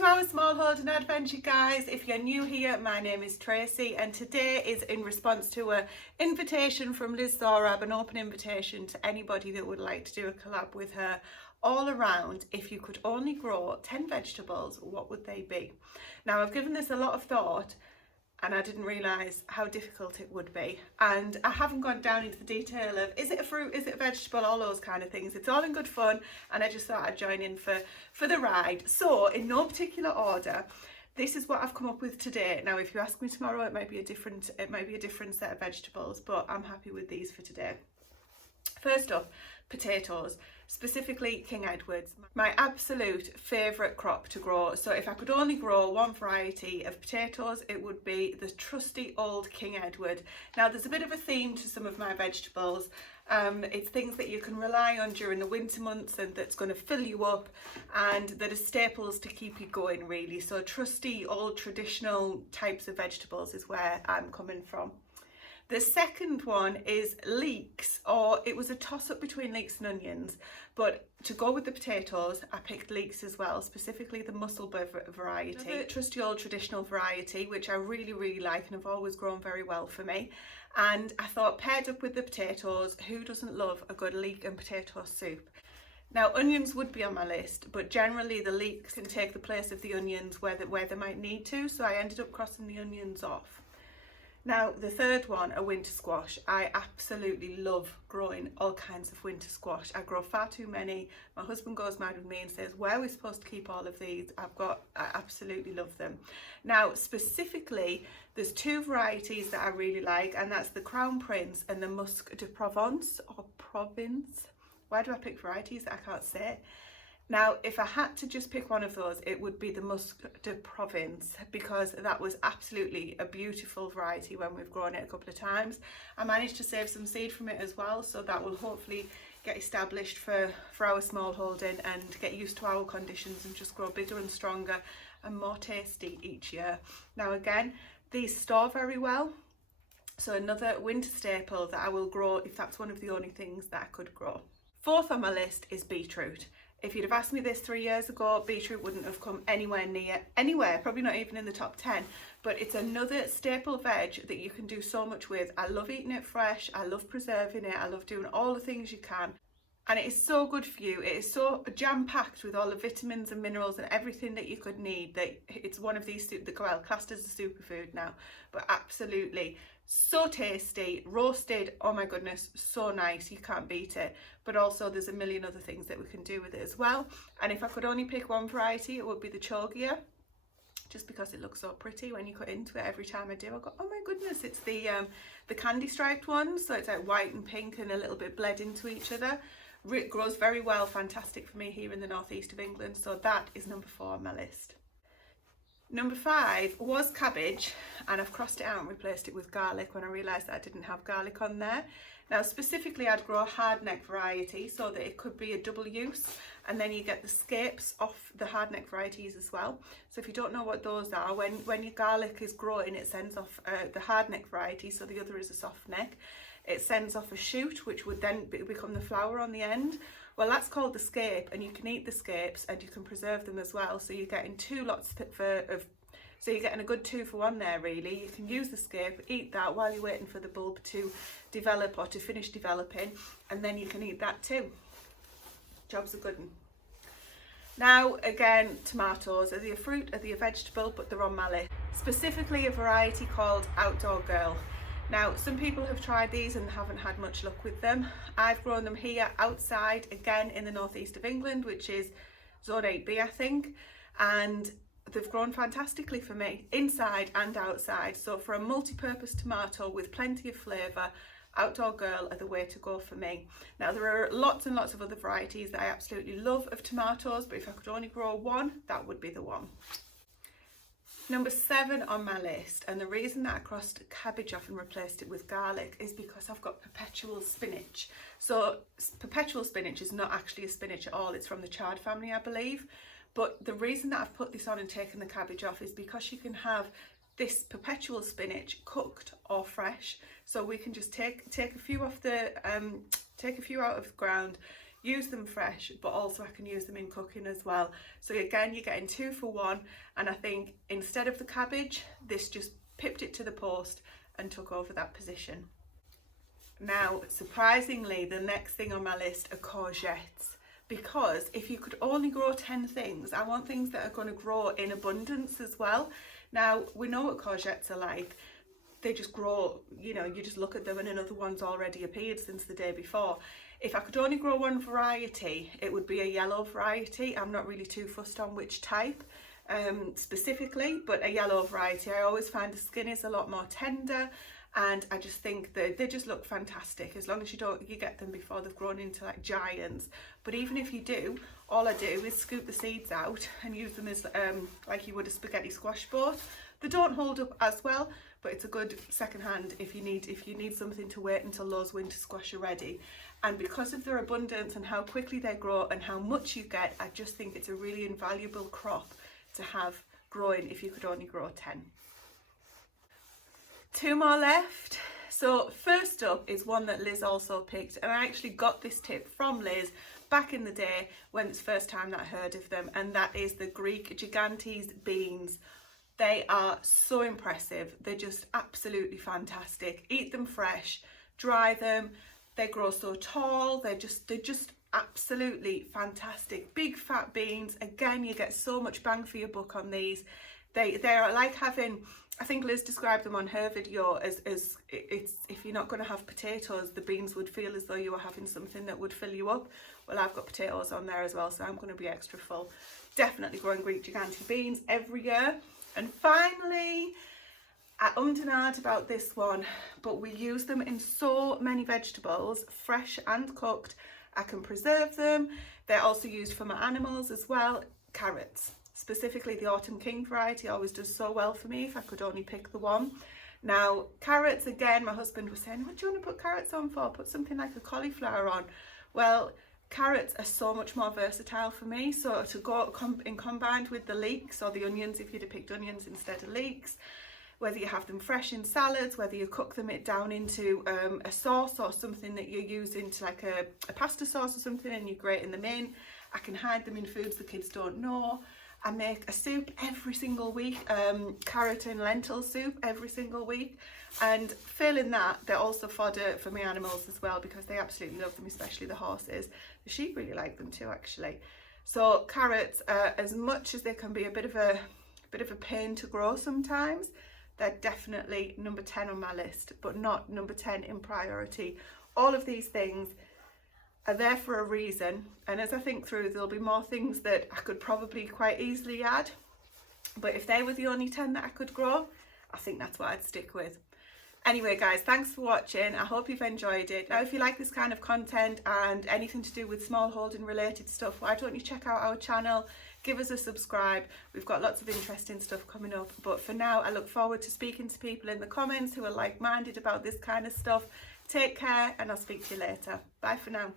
to our smallholding adventure, guys. If you're new here, my name is Tracy and today is in response to an invitation from Liz Zorab, an open invitation to anybody that would like to do a collab with her all around. If you could only grow 10 vegetables, what would they be? Now, I've given this a lot of thought and I didn't realise how difficult it would be, and I haven't gone down into the detail of is it a fruit, is it a vegetable, all those kind of things. It's all in good fun and I just thought I'd join in for the ride. So in no particular order, this is what I've come up with today. Now if you ask me tomorrow, it might be a different set of vegetables, but I'm happy with these for today. First up, potatoes, specifically King Edwards, my absolute favourite crop to grow. So if I could only grow one variety of potatoes, it would be the trusty old King Edward. Now there's a bit of a theme to some of my vegetables. It's things that you can rely on during the winter months and that's going to fill you up and that are staples to keep you going, really. So trusty old traditional types of vegetables is where I'm coming from. The second one is leeks, or it was a toss-up between leeks and onions, but to go with the potatoes, I picked leeks as well, specifically the musselburgh variety. Another trusty old traditional variety, which I really like and have always grown very well for me. And I thought, paired up with the potatoes, who doesn't love a good leek and potato soup? Now, onions would be on my list, but generally the leeks can take the place of the onions where they might need to, so I ended up crossing the onions off. Now, the third one, a winter squash. I absolutely love growing all kinds of winter squash. I grow far too many. My husband goes mad with me and says, where are we supposed to keep all of these? I absolutely love them. Now, specifically, there's two varieties that I really like, and that's the Crown Prince and the Musc de Provence, or Province. Why do I pick varieties that I can't say? Now, if I had to just pick one of those, it would be the Musc de Provence, because that was absolutely a beautiful variety when we've grown it a couple of times. I managed to save some seed from it as well, so that will hopefully get established for our small holding and get used to our conditions and just grow bigger and stronger and more tasty each year. Now again, these store very well, so another winter staple that I will grow if that's one of the only things that I could grow. Fourth on my list is beetroot. If you'd have asked me this 3 years ago, beetroot wouldn't have come anywhere, probably not even in the top 10, but it's another staple veg that you can do so much with. I love eating it fresh, I love preserving it, I love doing all the things you can, and it is so good for you. It is so jam-packed with all the vitamins and minerals and everything that you could need that it's one of these, well, classed as a superfood now, but absolutely so tasty, roasted, oh my goodness, so nice, you can't beat it. But also there's a million other things that we can do with it as well. And if I could only pick one variety, it would be the Chogia, just because it looks so pretty when you cut into it. Every time I do, I go, oh my goodness, it's the candy striped one, so it's like white and pink and a little bit bled into each other. It grows very well, fantastic for me here in the northeast of England, so that is number 4 on my list. Number 5 was cabbage, and I've crossed it out and replaced it with garlic when I realised that I didn't have garlic on there. Now specifically I'd grow a hardneck variety so that it could be a double use, and then you get the scapes off the hardneck varieties as well. So if you don't know what those are, when your garlic is growing, it sends off the hardneck variety, so the other is a soft neck. It sends off a shoot which would then become the flower on the end. Well, that's called the scape, and you can eat the scapes and you can preserve them as well, so you're getting 2 lots so you're getting a good 2 for 1 there, really. You can use the scape, eat that while you're waiting for the bulb to develop or to finish developing, and then you can eat that too. Job's a good one. Now again, tomatoes, are they a fruit, are they a vegetable? But they're on my list. Specifically a variety called Outdoor Girl. Now, some people have tried these and haven't had much luck with them. I've grown them here outside, again in the northeast of England, which is Zone 8B, I think, and they've grown fantastically for me, inside and outside. So for a multi-purpose tomato with plenty of flavour, Outdoor Girl are the way to go for me. Now, there are lots and lots of other varieties that I absolutely love of tomatoes, but if I could only grow one, that would be the one. Number 7 on my list, and the reason that I crossed cabbage off and replaced it with garlic is because I've got Perpetual spinach. So Perpetual spinach is not actually a spinach at all, it's from the chard family, I believe. But the reason that I've put this on and taken the cabbage off is because you can have this Perpetual spinach cooked or fresh. So we can just take a few off the take a few out of the ground, use them fresh, but also I can use them in cooking as well. So again, you're getting 2 for 1, and I think instead of the cabbage, this just pipped it to the post and took over that position. Now, surprisingly, the next thing on my list are courgettes, because if you could only grow 10 things, I want things that are going to grow in abundance as well. Now, we know what courgettes are like. They just grow, you know, you just look at them and another one's already appeared since the day before. If I could only grow one variety, it would be a yellow variety. I'm not really too fussed on which type specifically, but a yellow variety. I always find the skin is a lot more tender, and I just think that they just look fantastic, as long as you get them before they've grown into like giants. But even if you do, all I do is scoop the seeds out and use them as like you would a spaghetti squash boat. They don't hold up as well, but it's a good second hand if you need something to wait until those winter squash are ready. And because of their abundance and how quickly they grow and how much you get, I just think it's a really invaluable crop to have growing if you could only grow 10. 2 more left. So first up is one that Liz also picked, and I actually got this tip from Liz back in the day when it's the first time that I heard of them, and that is the Greek Gigantes beans. They are so impressive. They're just absolutely fantastic. Eat them fresh, dry them. They grow so tall. They're just absolutely fantastic. Big fat beans. Again, you get so much bang for your buck on these. They are like having, I think Liz described them on her video as it's, if you're not going to have potatoes, the beans would feel as though you were having something that would fill you up. Well, I've got potatoes on there as well, so I'm going to be extra full. Definitely growing Greek Gigante beans every year. And finally, I ummed and ahed about this one, but we use them in so many vegetables, fresh and cooked. I can preserve them. They're also used for my animals as well. Carrots, specifically the Autumn King variety, always does so well for me if I could only pick the one. Now, carrots, again, my husband was saying, what do you want to put carrots on for? Put something like a cauliflower on. Well, carrots are so much more versatile for me, so to go combined with the leeks or the onions, if you'd have picked onions instead of leeks, whether you have them fresh in salads, whether you cook them down into a sauce or something that you're using to like a pasta sauce or something, and you're grating them in. I can hide them in foods the kids don't know. I make a soup every single week, carrot and lentil soup every single week, and failing that, they're also fodder for my animals as well, because they absolutely love them, especially the horses. The sheep really like them too, actually. So carrots, as much as they can be a bit of a pain to grow sometimes, they're definitely number 10 on my list, but not number 10 in priority. All of these things are there for a reason, and as I think through, there'll be more things that I could probably quite easily add, but if they were the only 10 that I could grow, I think that's what I'd stick with. Anyway guys, thanks for watching. I hope you've enjoyed it. Now if you like this kind of content and anything to do with smallholding related stuff, why don't you check out our channel, give us a subscribe. We've got lots of interesting stuff coming up, but for now I look forward to speaking to people in the comments who are like-minded about this kind of stuff. Take care, and I'll speak to you later. Bye for now.